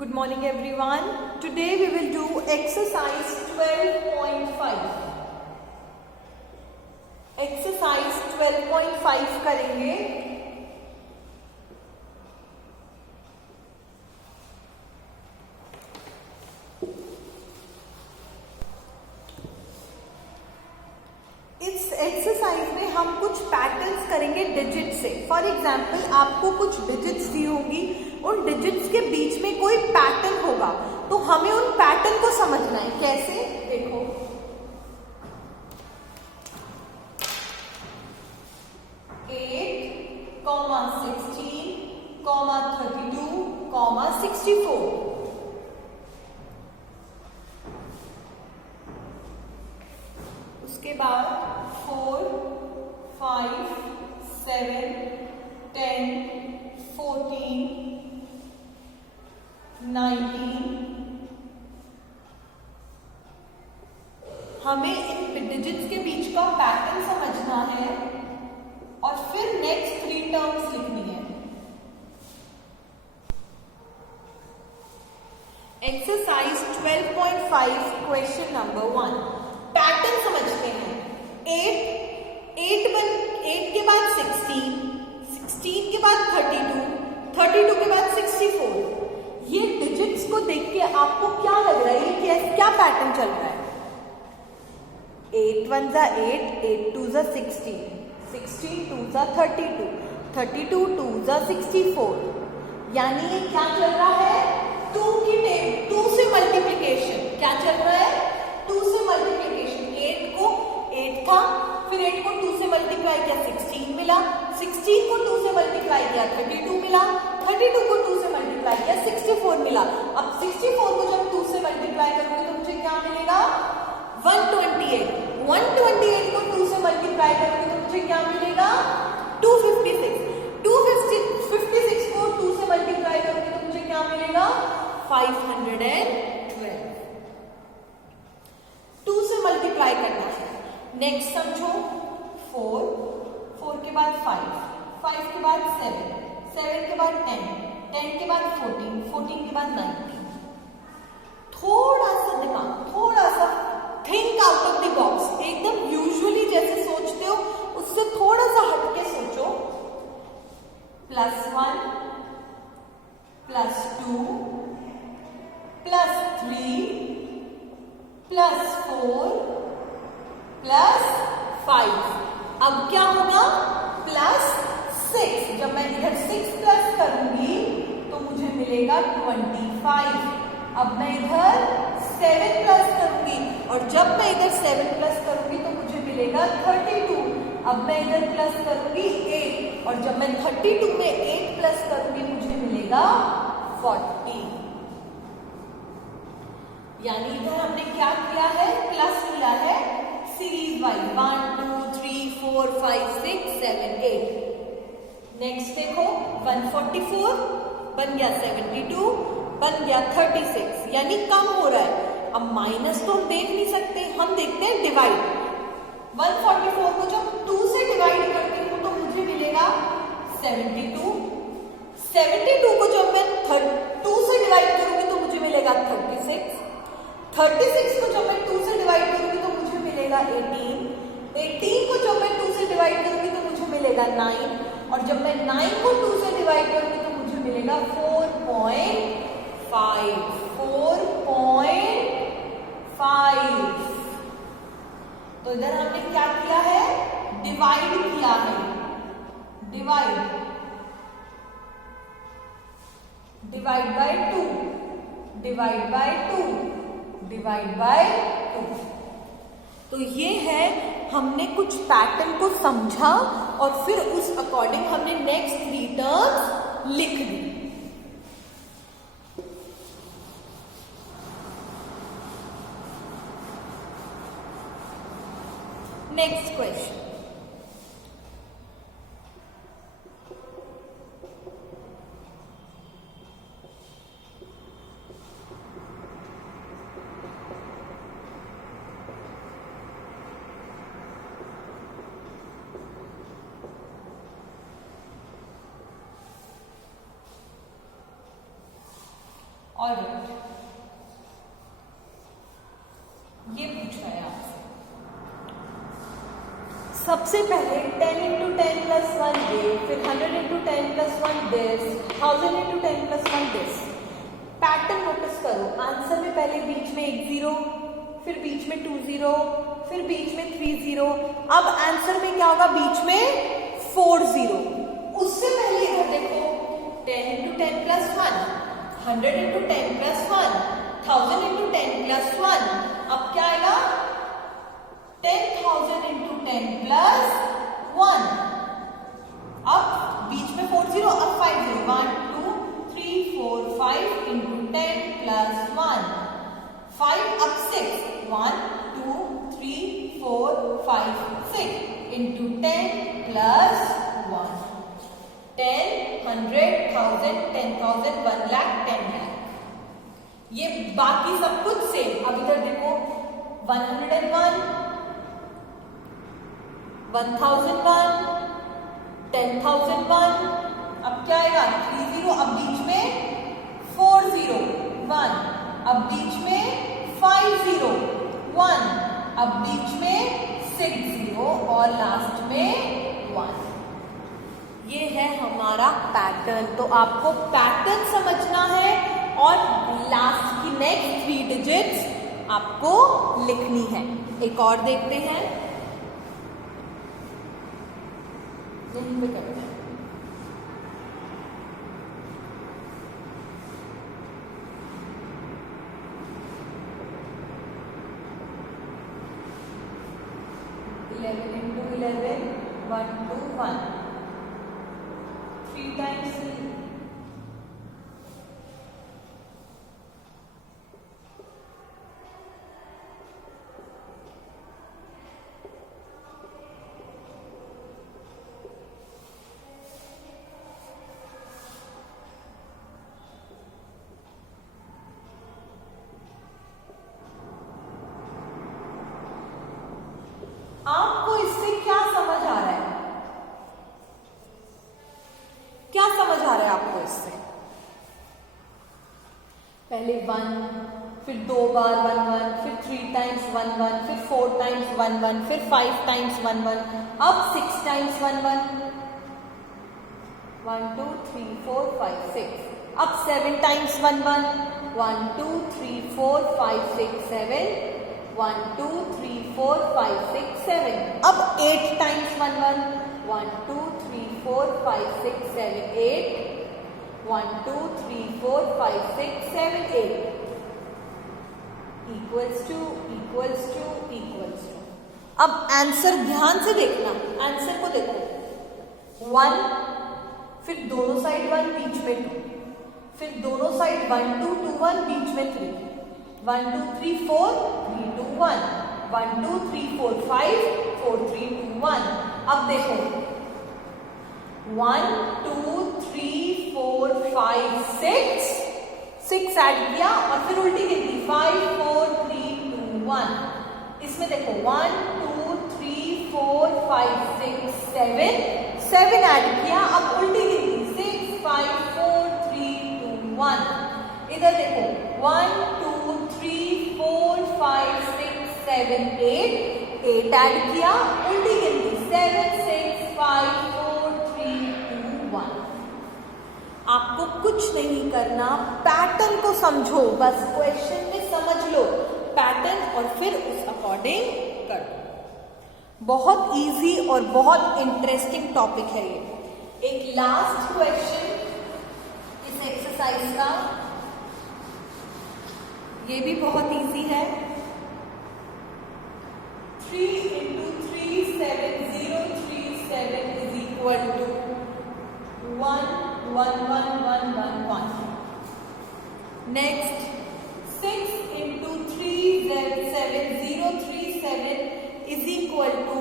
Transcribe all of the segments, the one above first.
Good morning everyone. Today we will do exercise 12.5. Exercise 12.5 करेंगे. इस exercise में हम कुछ पैटर्न्स करेंगे डिजिट से. फॉर एग्जाम्पल आपको कुछ डिजिट्स दी होंगी, उन डिजिट्स के बीच में कोई पैटर्न होगा, तो हमें उन पैटर्न को समझना है. कैसे? देखो, एट, 16, 32, 64. उसके बाद 4, 5, 7, 10, 14, 19. हमें इन डिजिट्स के बीच का पैटर्न समझना है और फिर नेक्स्ट 3 टर्म्स लिखनी है. Exercise 12.5 question number 1. पैटर्न समझते हैं. 8 के बाद 16, 16 के बाद 32, 32 के बाद 64. ये डिजिट्स को देख के आपको क्या लग रहा है, ये क्या पैटर्न चल रहा है? 8 1 जा 8, 8 2 जा 16, 16 2 जा 32, 32 2 जा 64. यानी ये क्या चल रहा है? 2 से मल्टीप्लीकेशन. क्या चल रहा है? 2 से मल्टीप्लीकेशन. 8 था, फिर 8 को 2 से मल्टीप्लाई किया 16 मिला, 16 को 2 से मल्टीप्लाई किया 32 मिला, 32 को 2 से मल्टीप्लाई किया 64 मिला. अब 64 को जब 2 से मल्टीप्लाई करूंगी तो मुझे क्या मिलेगा? 128. 128 को 2 से मल्टीप्लाई करूंगी तो मुझे क्या मिलेगा? 256. 256 को 2 से मल्टीप्लाई करूंगी तो मुझे क्या मिलेगा? 512. 2 से मल्टीप्लाई करना है. नेक्स्ट समझो, 4 के बाद 5 के बाद 7 के बाद 10 के बाद 14 के बाद 19. थोड़ा सा दिमाग, थोड़ा सा think out of the box. एकदम यूजुअली जैसे सोचते हो उससे थोड़ा सा हटके सोचो. +1, +2, +3, +4, +5. अब क्या होगा? +6. जब मैं इधर 6 प्लस करूंगी तो मुझे मिलेगा 25. अब मैं इधर 7 प्लस करूंगी और जब मैं इधर 7 प्लस करूंगी तो मुझे मिलेगा 32. अब मैं इधर प्लस करूंगी 8 और जब मैं 32 में 8 प्लस करूंगी मुझे मिलेगा 40. यानी इधर हमने क्या किया है? प्लस किया है सीरीज वाइज. 1 2 3 4 5 6 7 8. नेक्स्ट देखो, 144 बन गया 72, बन गया 36. यानी कम हो रहा है. अब माइनस तो हम देख नहीं सकते, हम देखते हैं डिवाइड. 144 को जब 2 से डिवाइड करती हूँ तो मुझे मिलेगा 72. 72 को जब मैं 2 से डिवाइड करूंगी तो मुझे मिलेगा 36. 36 को जब मैं 2 से डिवाइड करूंगी तो मुझे मिलेगा 18. 18 को जब मैं 2 से डिवाइड करूंगी तो मुझे मिलेगा 9 और जब मैं 9 को 2 से डिवाइड करूंगी तो मुझे मिलेगा 4.5. 4.5. तो इधर हमने क्या किया है? डिवाइड किया है. Divide by 2, divide by 2, divide by 2. तो ये है, हमने कुछ पैटर्न को समझा और फिर उस अकॉर्डिंग हमने नेक्स्ट 3 टर्म्स लिख दी. Next question. ऑलराइट, ये पूछा है आपसे। सबसे पहले 10 into 10 plus 1 ये, फिर 100 into 10 plus 1 this, 1000 into 10 plus 1 this। Pattern notice करो, आंसर में पहले बीच में 1 0, फिर बीच में 2 0, फिर बीच में 3 0। अब आंसर में क्या होगा, बीच में 4 0। उससे पहले इधर देखो, 10 into 10 plus 1, 100 into 10 plus 1, 1000 into 10 plus 1। अब क्या आएगा, 10,000 into 10 plus 1। अब बीच में 4 0, अब 5 0, 1 2 3 4 5 into 10 plus 1, 5 up 6, 1 2 3 4 5 6 into 10 plus 1, 10 100 1000 10,000 1 lakh 10 lakh। ये बाकी सब कुछ सेम। अब इधर देखो, 101, 1001, 10,001। अब क्या आएगा, 3 0, अब बीच में 4 0 1, अब बीच में 5 0 1, अब बीच में 6 0 और लास्ट में 1। ये है हमारा पैटर्न। तो आपको पैटर्न समझना है और लास्ट की नेक्स्ट 3 डिजिट्स आपको लिखनी है। एक और देखते हैं, यहीं पे करते हैं। Eleven into 11, 1 2 1, 3 times 3। आपको इससे क्या समझ आ रहा है, क्या समझ आ रहा है आपको इससे? पहले 1, फिर 2 बार 1 1, फिर 3 times 1 1, फिर 4 times 1 1, फिर 5 times 1 1, अब 6 times 1 1, 1 2 3 4 5 6, अब 7 times 1 1, 1 2 3 4 5 6 7, 1 2 3 4 5 6 7, अब 8 times 1 1, 1 2 3 4 5 6 7 8, 1 2 3 4 5 6 7 8, equals to equals to equals to। अब आंसर ध्यान से देखना, आंसर को देखो, 1, फिर दोनों साइड 1, बीच में 2, फिर दोनों साइड 1 2 2 1, बीच में 3, 1 2 3 4 3 2 1, 1 2 3 4 5 4 3 2 1। अब देखो, 1 2 3 4 5 6 ऐड किया और फिर उल्टी गिनती 5 4 3 2 1। इसमें देखो 1 2 3 4 5 6 7 ऐड किया, अब उल्टी गिनती 6 5 4 3 2 1। इधर देखो 1 2 3 4 5 6 7 8 ऐड किया, उल्टी गिनती 7 6 5 4 3 2 1। आपको कुछ नहीं करना, पैटर्न को समझो, बस क्वेश्चन में समझ लो पैटर्न और फिर उस अकॉर्डिंग करो। बहुत इजी और बहुत इंटरेस्टिंग टॉपिक है ये। एक लास्ट क्वेश्चन इस एक्सरसाइज का, ये भी बहुत इजी है। 3 into 3 7 0 3 7 is equal to 1 1 1 1 1 1। Next, 6 into 3 7 0 3 7 is equal to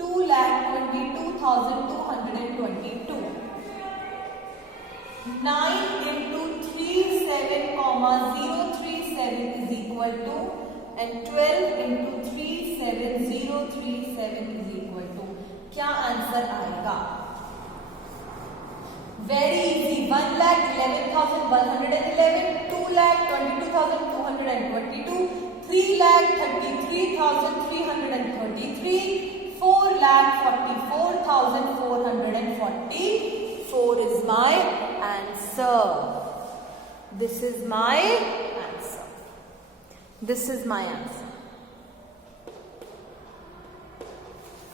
2,22,222। 9 into 3 7 0 3 7 is equal to, and 12 into 3 7 0 3 7 is equal to। क्या आंसर आएगा? Very easy, 1,11,111, 2 3,22,222, 3,33,333, 4,44,444 is my answer. This is my answer. This is my answer.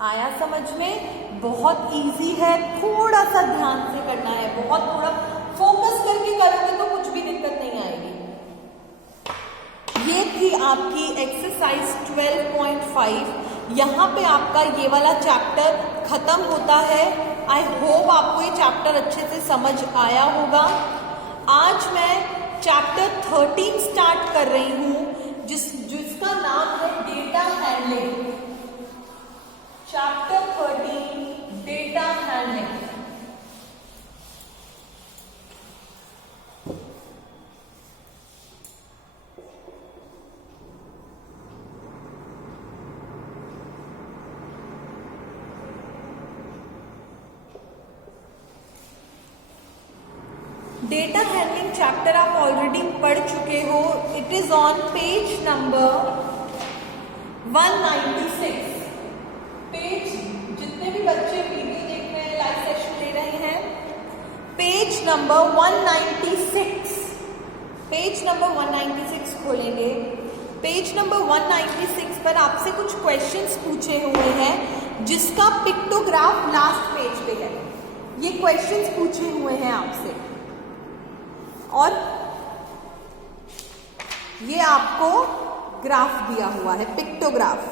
आया समझ में? बहुत easy है, थोड़ा सा ध्यान से करना है, बहुत थोड़ा फोकस करके करोगे तो कुछ भी दिक्कत नहीं आएगी। ये थी आपकी एक्सरसाइज 12.5। यहाँ पे आपका ये वाला चैप्टर खत्म होता है। आई होप आपको ये चैप्टर अच्छे से समझ आया होगा। आज मैं चैप्टर 13 स्टार्ट कर रही हूँ जिसका नाम है data handling. Chapter 13 data handling. Data handling chapter आप ऑलरेडी पढ़ चुके हो। It is on page number 196। Page, जितने भी बच्चे वीडियो देख रहे हैं, लाइव सेशन ले रहे हैं, पेज नंबर 196, पेज नंबर 196 खोलेंगे। पेज नंबर 196 पर आपसे कुछ क्वेश्चंस पूछे हुए हैं जिसका पिक्टोग्राफ लास्ट पेज पे है। ये क्वेश्चंस पूछे हुए हैं आपसे और ये आपको ग्राफ दिया हुआ है, पिक्टोग्राफ।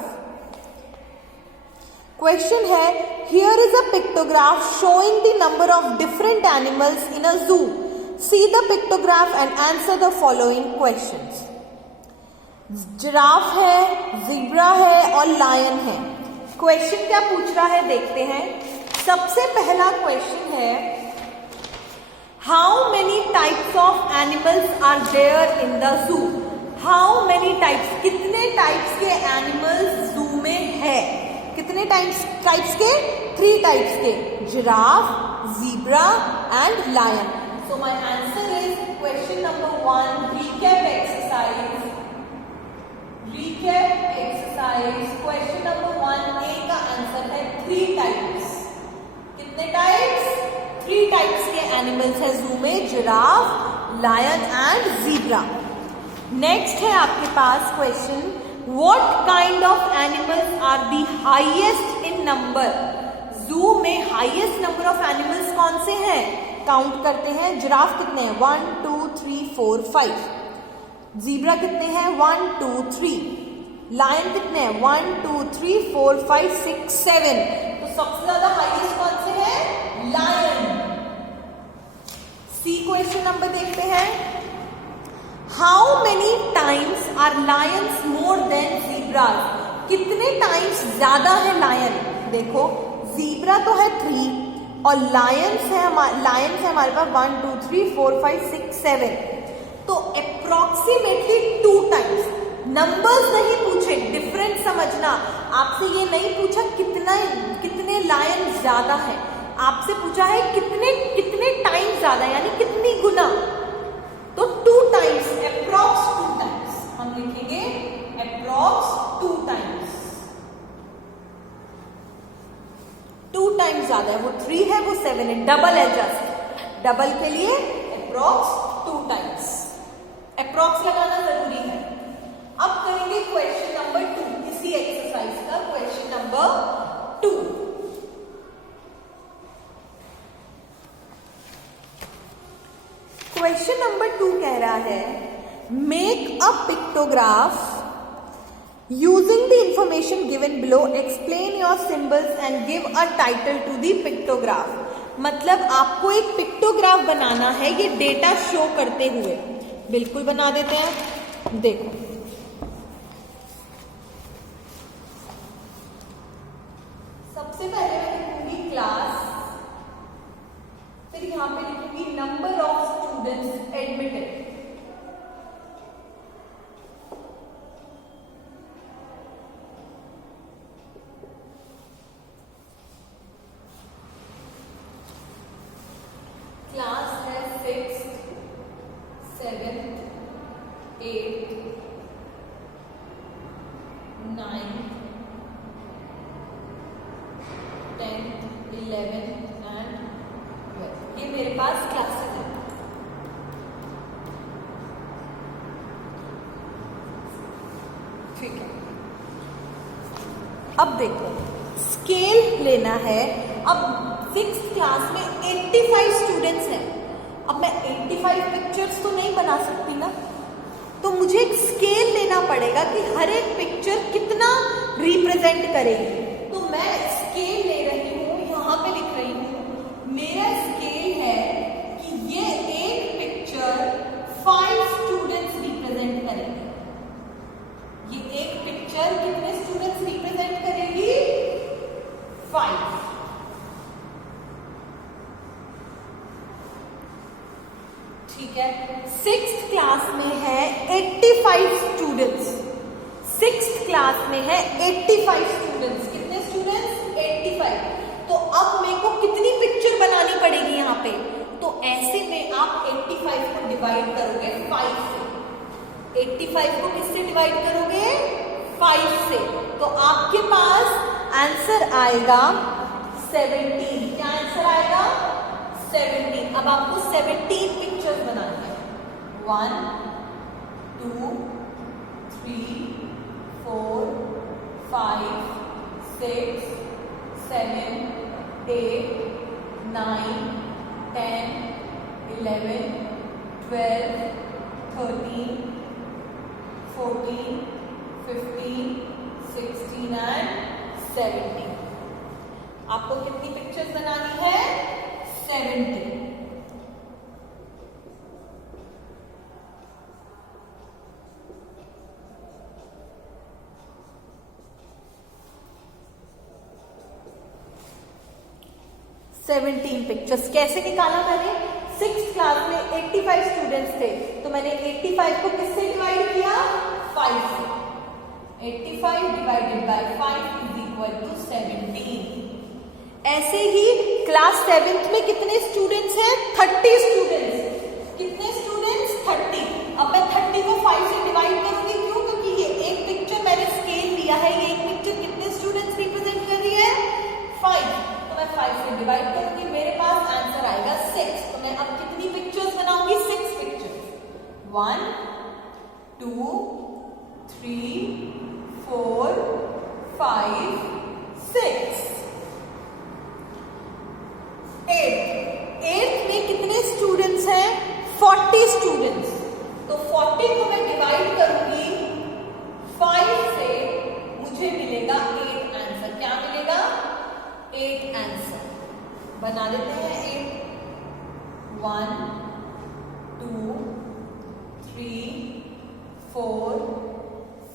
क्वेश्चन है, here is a pictograph showing the number of different animals in a zoo. See the pictograph and answer the following questions. Giraffe है, ज़ीब्रा है और लायन है। क्वेश्चन क्या पूछ रहा है देखते हैं। सबसे पहला क्वेश्चन है, how many types of animals are there in the zoo. How many types, कितने टाइप्स के एनिमल्स जू में है। कितने टाइप्स के? 3 टाइप्स के, giraffe, zebra and lion. So my answer is question number 1, recap exercise। Question number 1 A का answer है 3 types. कितने टाइप्स? 3 टाइप्स के एनिमल्स है जू में, giraffe, lion and zebra. Next है आपके पास question, What kind of animals are the highest in number? जू में हाईएस्ट नंबर ऑफ एनिमल्स कौन से हैं? काउंट करते हैं। जिराफ कितने हैं? 1 2 3 4 5। ज़ीब्रा कितने हैं? 1 2 3। लायन कितने हैं? 1 2 3 4 5 6 7। तो सबसे ज्यादा हाईएस्ट कौन से हैं? लायन। सी क्वेश्चन नंबर देखते हैं, how many times are lions more than zebras. कितने टाइम्स ज्यादा है लायन? देखो, ज़ीब्रा तो है 3 और लायंस है हमारे पास 1 2 3 4 5 6 7। तो अप्रोक्सीमेटली 2 टाइम्स। नंबर्स नहीं पूछे, डिफरेंस समझना। आपसे ये नहीं पूछा कितने लायन ज्यादा है, आपसे पूछा है कितने टाइम्स ज्यादा, यानी कितनी गुना। तो 2 टाइम्स, अप्रॉक्स 2 टाइम्स हम लिखेंगे, अप्रॉक्स 2 टाइम्स। 2 टाइम्स ज्यादा है, वो 3 है, वो 7 है, डबल है। जस्ट डबल के लिए अप्रॉक्स 2 टाइम्स। अप्रॉक्स लगाना जरूरी है। अब करेंगे क्वेश्चन नंबर 2, इसी एक्सरसाइज का क्वेश्चन नंबर 2। क्वेश्चन नंबर 2 कह रहा है, make a pictograph using the information given below, explain your symbols and give a title to the pictograph. मतलब आपको एक पिक्टोग्राफ बनाना है ये डेटा शो करते हुए। बिल्कुल बना देते हैं। देखो, सबसे पहले मैं लिखूंगी क्लास, फिर यहां पे लिखूंगी number of students admitted. Class है 6th 7th 8th, 9th, 10th, 11th and 12th। ये मेरे पास क्लासेस हैं। ठीक है, अब देखो स्केल लेना है। अब 6th क्लास में 85 स्टूडेंट्स हैं। अब मैं 85 पिक्चर्स तो नहीं बना सकती ना, तो मुझे एक स्केल लेना पड़ेगा कि हर एक पिक्चर कितना रिप्रेजेंट करेगी। तो मैं स्केल ले रही हूं, यहां पे लिख रही हूं मेरा स्केल है कि ये एक पिक्चर 5 स्टूडेंट्स रिप्रेजेंट करेंगे। ये एक पिक्चर कितने स्टूडेंट्स रिप्रेजेंट करेगी? 5। ठीक है, 6th क्लास में है 85 स्टूडेंट्स। 6th क्लास में है 85 स्टूडेंट्स। कितने स्टूडेंट्स? 85। तो अब मेरे को कितनी पिक्चर बनानी पड़ेगी यहाँ पे? तो ऐसे में आप 85 को डिवाइड करोगे 5 से। 85 को किससे डिवाइड करोगे? 5 से। तो आपके पास आंसर आएगा 17। क्या आंसर आएगा? 17। अब आपको 17 पिक्चर्स बनानी है। 1, 2, 3, 4, 5, 6, 7, 8, 9, 10, 11, 12, 13, 14, 15, 16 एंड 17। आपको कितनी पिक्चर्स बनानी है? 70। पिक्चर्स कैसे निकाला मैंने? 6th क्लास में 85 स्टूडेंट्स थे, तो मैंने 85 को किससे डिवाइड किया? 5 से। 85 divided by 5 is equal to 17। ऐसे ही क्लास 7th में कितने स्टूडेंट्स हैं? 30 स्टूडेंट्स। कितने स्टूडेंट्स? 30। अब मैं 30 को 5 से डिवाइड करूंगी। क्यों? क्योंकि ये एक पिक्चर मैंने स्केल लिया है। ये एक पिक्चर कितने स्टूडेंट्स रिप्रेजेंट कर रही है? 5। तो मैं 5 से डिवाइड करूंगी, मेरे पास आंसर आएगा 6। तो मैं अब कितनी पिक्चर्स बनाऊंगी? 6 पिक्चर्स। 1, 2, 3, 4, 5, 6। 8th में कितने स्टूडेंट्स हैं? 40 स्टूडेंट्स। तो 40 को मैं डिवाइड करूंगी 5 से, मुझे मिलेगा 8 आंसर। क्या मिलेगा? 8 आंसर। बना लेते हैं 8। 1, 2, 3, 4,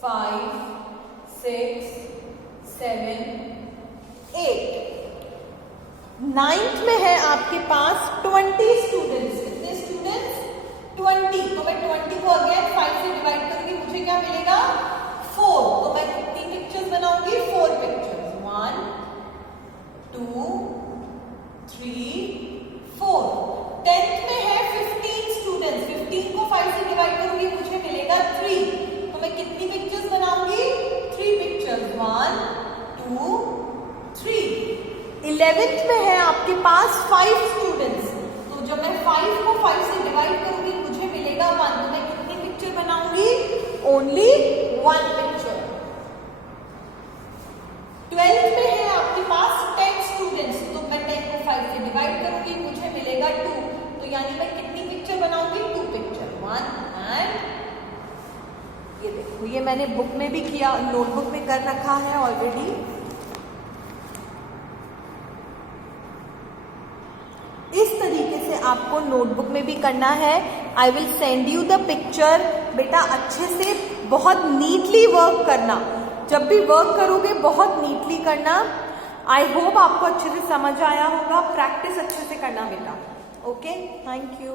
5, 6, 7, 8। 9th में है आपके पास 20 स्टूडेंट्स। कितने स्टूडेंट्स? 20। तो मैं 20 को अगेन 5 से डिवाइड करूंगी, मुझे क्या मिलेगा? 4। तो मैं कितनी पिक्चर्स बनाऊंगी? 4 पिक्चर्स। 1, 2, 3, 4। 10th में है 15 स्टूडेंट्स। 15 को 5 से डिवाइड करूंगी, मुझे मिलेगा 3। तो मैं कितनी पिक्चर्स बनाऊंगी? 3 पिक्चर्स। 1, 2, 3। 11th में है आपके पास 5 स्टूडेंट्स। तो जब मैं 5 को 5 से डिवाइड करूंगी, मुझे मिलेगा 1। तो मैं कितनी पिक्चर बनाऊंगी? Only 1 picture. 12th में है आपके पास 10 स्टूडेंट्स। तो मैं 10 को 5 से डिवाइड करूंगी, मुझे मिलेगा 2। तो यानी मैं कितनी पिक्चर बनाऊंगी? 2 पिक्चर। 1 एंड ये देखो, ये मैंने बुक में भी किया, नोटबुक में कर रखा है ऑलरेडी। इस तरीके से आपको नोटबुक में भी करना है। I will send you the picture. बेटा अच्छे से बहुत नीटली वर्क करना। जब भी वर्क करोगे बहुत नीटली करना। आई होप आपको अच्छे से समझ आया होगा। प्रैक्टिस अच्छे से करना बेटा। Okay, thank you.